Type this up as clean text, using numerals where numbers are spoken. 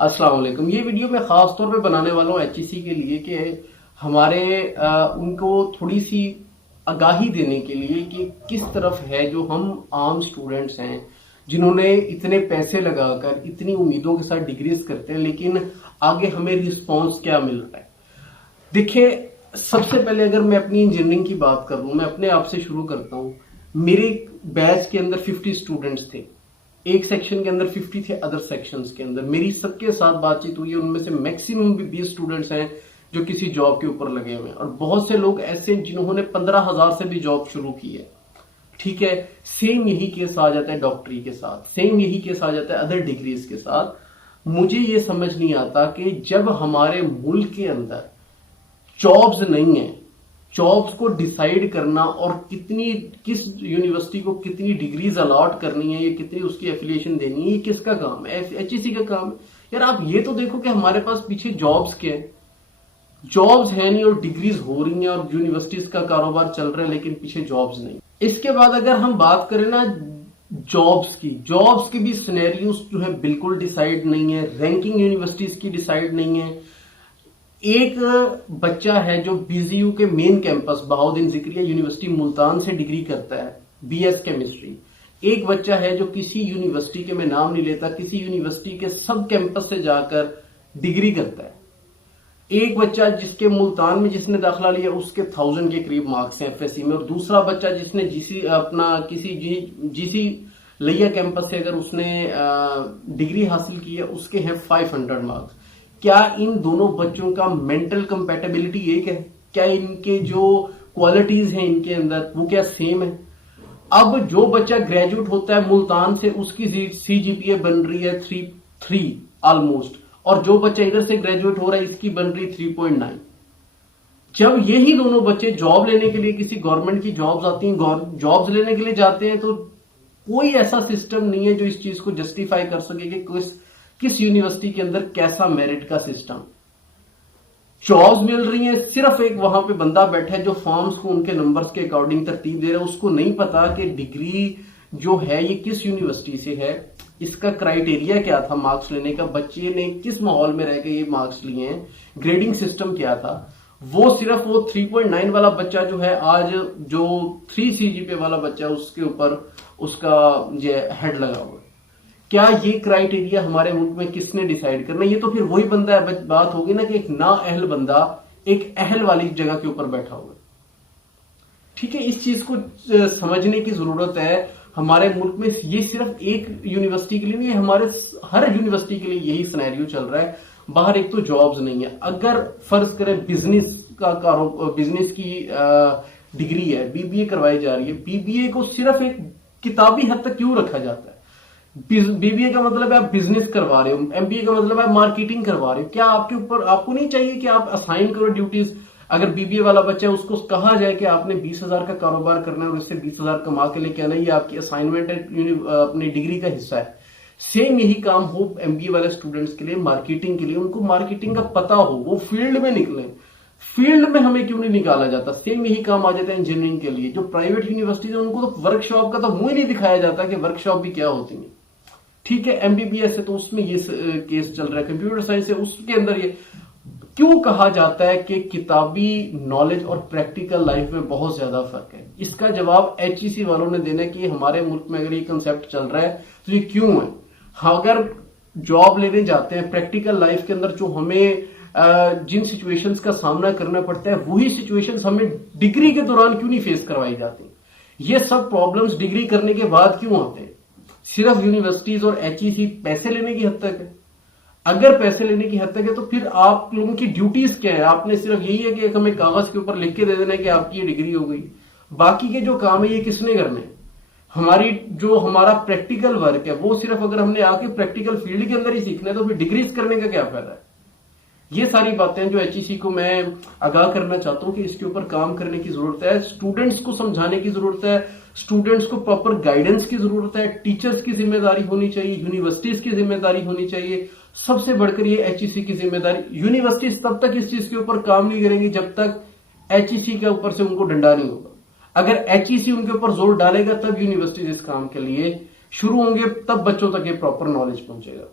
अस्सलाम वालेकुम। ये वीडियो मैं खास तौर पे बनाने वाला हूँ एचईसी के लिए कि हमारे उनको थोड़ी सी आगाही देने के लिए कि किस तरफ है जो हम आम स्टूडेंट्स हैं जिन्होंने इतने पैसे लगाकर इतनी उम्मीदों के साथ डिग्रीज करते हैं, लेकिन आगे हमें रिस्पॉन्स क्या मिल रहा है। देखिए, सबसे पहले अगर मैं अपनी इंजीनियरिंग की बात करूं, मैं अपने आप से शुरू करता हूं। मेरे बैच के अंदर 50 स्टूडेंट्स थे, एक सेक्शन के अंदर 50 थे, अदर सेक्शंस के अंदर मेरी सबके साथ बातचीत हुई है। उनमें से मैक्सिमम भी 20 स्टूडेंट्स हैं जो किसी जॉब के ऊपर लगे हुए हैं, और बहुत से लोग ऐसे जिन्होंने 15,000 से भी जॉब शुरू की है। ठीक है, सेम यही केस आ जाता है डॉक्टरी के साथ, सेम यही केस आ जाता है अदर डिग्रीज के साथ। मुझे ये समझ नहीं आता कि जब हमारे मुल्क के अंदर जॉब्स नहीं है, जॉब्स को डिसाइड करना और किस यूनिवर्सिटी को कितनी डिग्रीज अलॉट करनी है, ये कितनी उसकी एफिलिएशन देनी है, ये किसका काम है? एचईसी का काम है। यार आप ये तो देखो कि हमारे पास पीछे जॉब्स के हैं, जॉब्स है नहीं और डिग्रीज हो रही हैं और यूनिवर्सिटीज का कारोबार चल रहा है, लेकिन पीछे जॉब्स नहीं। इसके बाद अगर हम बात करें ना जॉब्स की भी सिनेरियोस जो है बिल्कुल डिसाइड नहीं है, रैंकिंग यूनिवर्सिटीज की डिसाइड नहीं है। एक बच्चा है जो बीजीयू के main campus Bahauddin Zakariya university Multan से डिग्री करता है, बीएस केमिस्ट्री। एक बच्चा है जो किसी यूनिवर्सिटी के, मैं नाम नहीं लेता, किसी यूनिवर्सिटी के सब कैंपस से जाकर डिग्री करता है। एक बच्चा जिसके मुल्तान में जिसने दाखिला लिया उसके 1000 के करीब मार्क्स हैं एफएससी में, और दूसरा बच्चा जिसने जीसी लिया कैंपस से अगर उसने डिग्री हासिल की है उसके हैं 500 मार्क्स। क्या इन दोनों बच्चों का मेंटल कंपैटिबिलिटी एक है? क्या इनके जो क्वालिटीज हैं इनके अंदर वो क्या सेम है? अब जो बच्चा ग्रेजुएट होता है मुल्तान से उसकी सीजीपीए बन रही है 3 ऑलमोस्ट, और जो बच्चा इधर से ग्रेजुएट हो रहा है इसकी बन रही 3.9। जब यही दोनों बच्चे जॉब लेने के लिए किसी गवर्नमेंट की जॉब्स आती हैं, जॉब्स लेने के लिए जाते हैं, तो कोई ऐसा सिस्टम नहीं है जो इस चीज को जस्टिफाई कर सके कि किस यूनिवर्सिटी के अंदर कैसा मेरिट का सिस्टम। जॉब्स मिल रही है, सिर्फ एक वहां पे बंदा बैठा है जो फॉर्म्स को उनके नंबर्स के अकॉर्डिंग तरतीब दे रहा है। उसको नहीं पता कि डिग्री जो है ये किस यूनिवर्सिटी से है, इसका क्राइटेरिया क्या था मार्क्स लेने का, बच्चे ने किस माहौल में रह के ये मार्क्स लिए हैं, ग्रेडिंग सिस्टम क्या था। वो सिर्फ वो 3.9 वाला बच्चा जो है, आज जो 3 सीजीपीए वाला बच्चा उसके ऊपर उसका हेड लगा हुआ है। क्या ये क्राइटेरिया हमारे मुल्क में किसने डिसाइड करना? ये तो फिर वही बंदा है, बात होगी ना कि एक ना अहल बंदा एक अहल वाली जगह के ऊपर बैठा हुआ है। ठीक है, इस चीज को समझने की जरूरत है। हमारे मुल्क में ये सिर्फ एक यूनिवर्सिटी के लिए नहीं है, हमारे हर यूनिवर्सिटी के लिए यही सिनेरियो चल रहा है। बाहर एक तो जॉब्स नहीं है। अगर फर्ज करें बिजनेस की डिग्री है, बीबीए करवाई जा रही है, बीबीए को सिर्फ एक किताबी हद तक क्यों रखा जाता है? बीबीए का मतलब है आप बिजनेस करवा रहे हो, एमबीए का मतलब है मार्केटिंग करवा रहे हो। क्या आपके ऊपर आपको नहीं चाहिए कि आप असाइन करो ड्यूटीज? अगर बीबीए वाला बच्चा है उसको कहा जाए कि आपने 20,000 का कारोबार करना है और इससे 20,000 कमा के लेके आना, ये आपकी असाइनमेंट है, अपनी डिग्री का हिस्सा है। सेम यही काम हो एमबीए वाले स्टूडेंट्स के लिए, मार्केटिंग के लिए। उनको मार्केटिंग का पता हो, वो फील्ड में निकले। फील्ड में हमें क्यों नहीं निकाला जाता? सेम यही काम आ जाता है इंजीनियरिंग के लिए। जो प्राइवेट यूनिवर्सिटीज है उनको तो वर्कशॉप का तो मुंह ही नहीं दिखाया जाता कि वर्कशॉप भी क्या होती है। ठीक है, एमबीबीएस है तो उसमें ये केस चल रहा है, कंप्यूटर साइंस है उसके अंदर ये क्यों कहा जाता है कि किताबी नॉलेज और प्रैक्टिकल लाइफ में बहुत ज्यादा फर्क है? इसका जवाब एचईसी वालों ने देना है कि हमारे मुल्क में अगर ये कंसेप्ट चल रहा है तो ये क्यों है। हाँ, अगर जॉब लेने जाते हैं प्रैक्टिकल लाइफ के अंदर जो हमें जिन सिचुएशंस का सामना करना पड़ता है, वही सिचुएशंस हमें डिग्री के दौरान क्यों नहीं फेस करवाई जाती? ये सब प्रॉब्लम्स डिग्री करने के बाद क्यों आते हैं? सिर्फ यूनिवर्सिटीज और एचईसी पैसे लेने की हद तक है। अगर पैसे लेने की हद तक है तो फिर आप लोगों की ड्यूटीज क्या है? आपने सिर्फ यही है कि हमें कागज के ऊपर लिख के दे देना है कि आपकी ये डिग्री हो गई। बाकी के जो काम है ये किसने करने? हमारा प्रैक्टिकल वर्क है वो सिर्फ अगर हमने आके प्रैक्टिकल फील्ड के अंदर ही सीखना है तो फिर डिग्रीज करने का क्या फायदा है? ये सारी बातें जो एचईसी को मैं आगाह करना चाहता हूं कि इसके ऊपर काम करने की जरूरत है। स्टूडेंट्स को समझाने की जरूरत है, स्टूडेंट्स को प्रॉपर गाइडेंस की जरूरत है, टीचर्स की जिम्मेदारी होनी चाहिए, यूनिवर्सिटीज की जिम्मेदारी होनी चाहिए। सबसे बढ़कर ये एचईसी की जिम्मेदारी। यूनिवर्सिटीज तब तक इस चीज के ऊपर काम नहीं करेंगी जब तक एचईसी के ऊपर से उनको डंडा नहीं होगा। अगर एचईसी उनके ऊपर जोर डालेगा तब यूनिवर्सिटीज इस काम के लिए शुरू होंगे, तब बच्चों तक ये प्रॉपर नॉलेज पहुंचेगा।